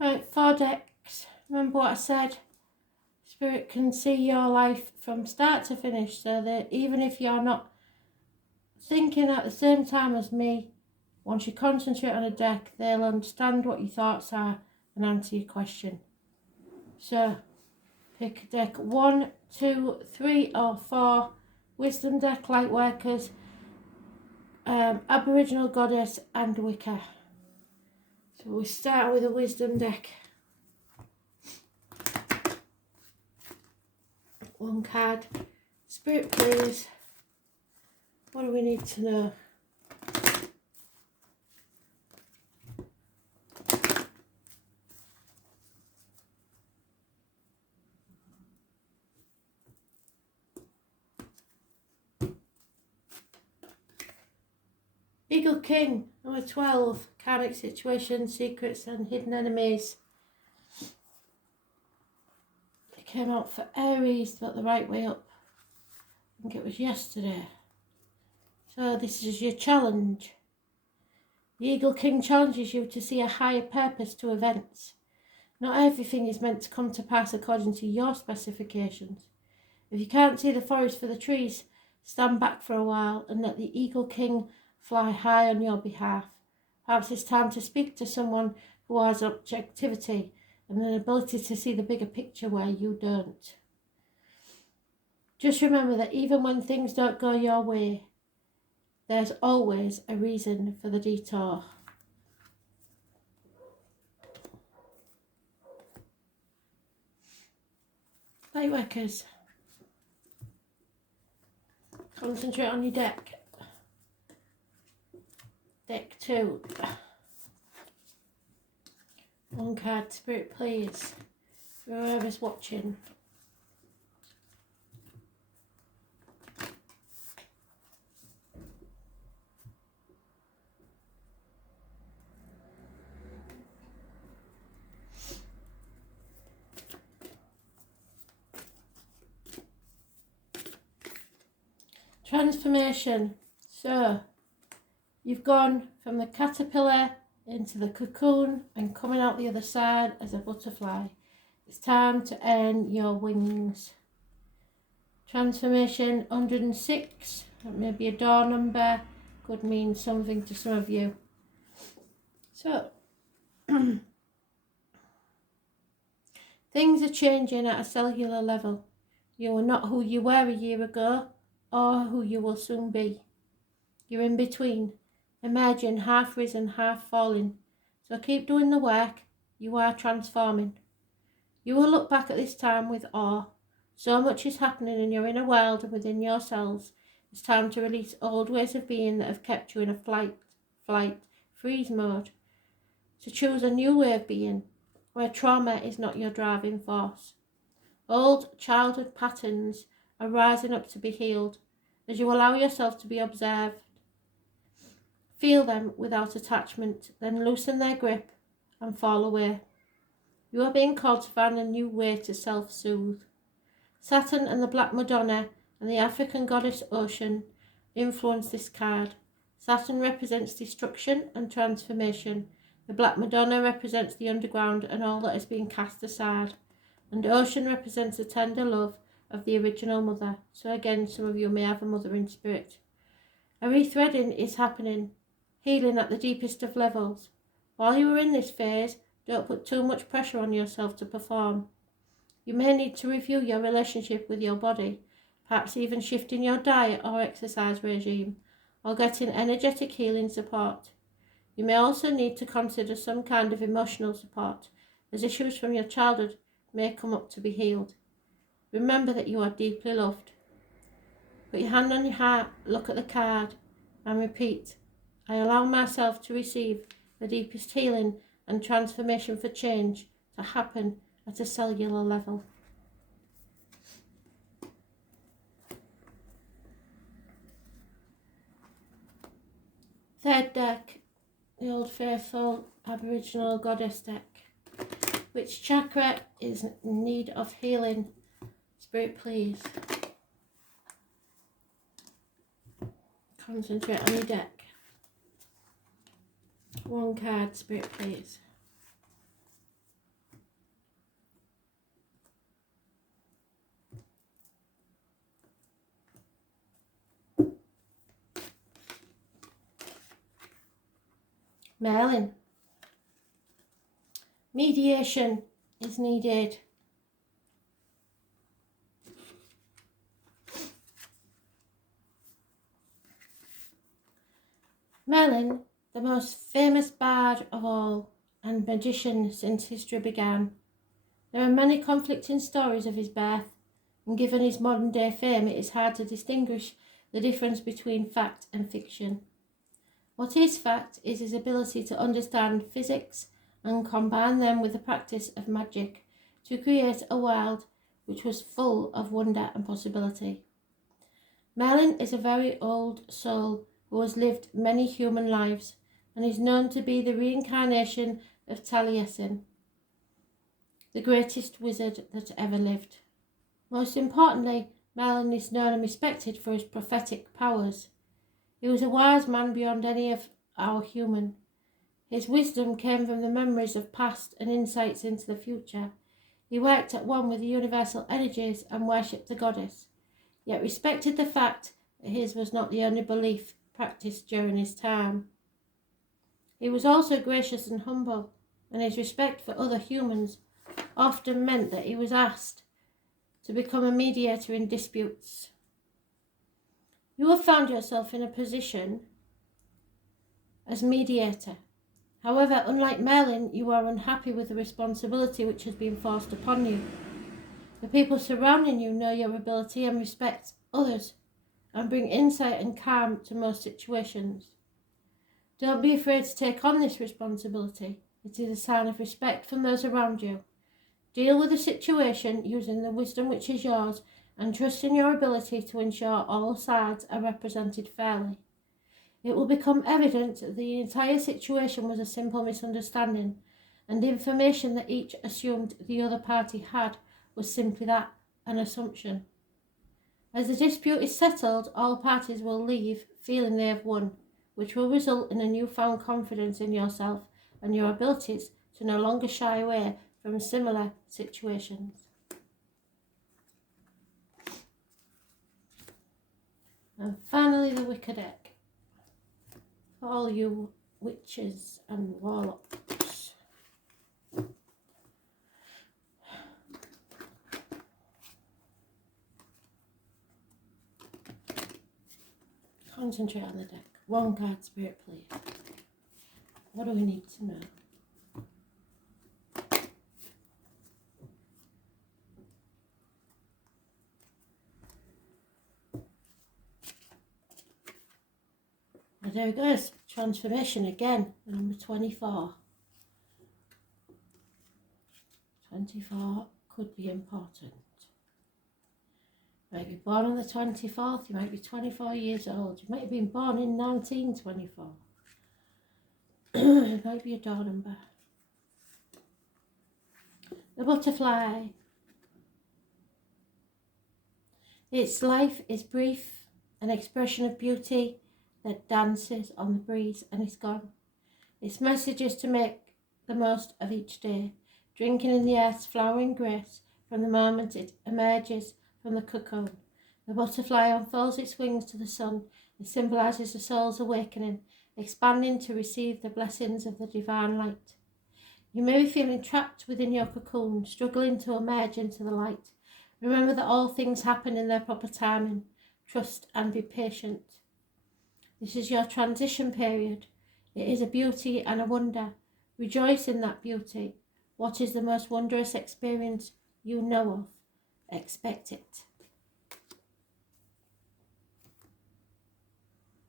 Right, 4 decks. Remember what I said? Spirit can see your life from start to finish, so that even if you're not thinking at the same time as me, once you concentrate on a deck, they'll understand what your thoughts are and answer your question. So, pick a deck 1, 2, 3 or 4. Wisdom deck, Lightworkers, Aboriginal Goddess and Wicca. So we start with a Wisdom deck. One card. Spirit, please. What do we need to know? Eagle King, number 12. Karmic situations, secrets and hidden enemies. It came out for Aries, but the right way up. I think it was yesterday. So this is your challenge. The Eagle King challenges you to see a higher purpose to events. Not everything is meant to come to pass according to your specifications. If you can't see the forest for the trees, stand back for a while and let the Eagle King fly high on your behalf. Perhaps it's time to speak to someone who has objectivity and an ability to see the bigger picture where you don't. Just remember that even when things don't go your way, there's always a reason for the detour. Lightworkers, concentrate on your deck. Deck 2. One card, Spirit, please. Whoever's watching. Transformation. So, you've gone from the caterpillar into the cocoon and coming out the other side as a butterfly. It's time to earn your wings. Transformation 106. That may be a door number. Could mean something to some of you. So, things are changing at a cellular level. You are not who you were a year ago or who you will soon be. You're in between. Imagine half risen, half falling. So keep doing the work. You are transforming. You will look back at this time with awe. So much is happening in your inner world and within yourselves. It's time to release old ways of being that have kept you in a flight, freeze mode. To choose a new way of being, where trauma is not your driving force. Old childhood patterns are rising up to be healed as you allow yourself to be observed. Feel them without attachment, then loosen their grip and fall away. You are being called to find a new way to self-soothe. Saturn and the Black Madonna and the African goddess Ocean influence this card. Saturn represents destruction and transformation. The Black Madonna represents the underground and all that is being cast aside. And Ocean represents the tender love of the original mother. So again, some of you may have a mother in spirit. A rethreading is happening, healing at the deepest of levels. While you are in this phase, don't put too much pressure on yourself to perform. You may need to review your relationship with your body, perhaps even shifting your diet or exercise regime, or getting energetic healing support. You may also need to consider some kind of emotional support, as issues from your childhood may come up to be healed. Remember that you are deeply loved. Put your hand on your heart, look at the card, and repeat, I allow myself to receive the deepest healing and transformation for change to happen at a cellular level. Third deck, the Old Faithful Aboriginal Goddess deck. Which chakra is in need of healing? Spirit, please. Concentrate on your deck. One card, Spirit, please. Merlin. Mediation is needed. Merlin, the most famous bard of all and magician since history began. There are many conflicting stories of his birth, and given his modern day fame, it is hard to distinguish the difference between fact and fiction. What is fact is his ability to understand physics and combine them with the practice of magic to create a world which was full of wonder and possibility. Merlin is a very old soul who has lived many human lives and is known to be the reincarnation of Taliesin, the greatest wizard that ever lived. Most importantly, Merlin is known and respected for his prophetic powers. He was a wise man beyond any of our human. His wisdom came from the memories of past and insights into the future. He worked at one with the universal energies and worshipped the goddess, yet respected the fact that his was not the only belief practiced during his time. He was also gracious and humble, and his respect for other humans often meant that he was asked to become a mediator in disputes. You have found yourself in a position as mediator. However, unlike Merlin, you are unhappy with the responsibility which has been forced upon you. The people surrounding you know your ability and respect others and bring insight and calm to most situations. Don't be afraid to take on this responsibility. It is a sign of respect from those around you. Deal with the situation using the wisdom which is yours and trust in your ability to ensure all sides are represented fairly. It will become evident that the entire situation was a simple misunderstanding, and the information that each assumed the other party had was simply that, an assumption. As the dispute is settled, all parties will leave feeling they have won, which will result in a newfound confidence in yourself and your abilities to no longer shy away from similar situations. And finally, the Wicker deck. For all you witches and warlocks. Concentrate on the deck. One card, Spirit, please. What do we need to know? There it goes, transformation again, number 24. 24 could be important. You might be born on the 24th, you might be 24 years old, you might have been born in 1924. It might be a door number. The butterfly. Its life is brief, an expression of beauty that dances on the breeze and is gone. Its message is to make the most of each day, drinking in the earth's flowering grace from the moment it emerges from the cocoon. The butterfly unfolds its wings to the sun. It symbolises the soul's awakening, expanding to receive the blessings of the divine light. You may be feeling trapped within your cocoon, struggling to emerge into the light. Remember that all things happen in their proper timing. Trust and be patient. This is your transition period. It is a beauty and a wonder. Rejoice in that beauty. What is the most wondrous experience you know of? Expect it.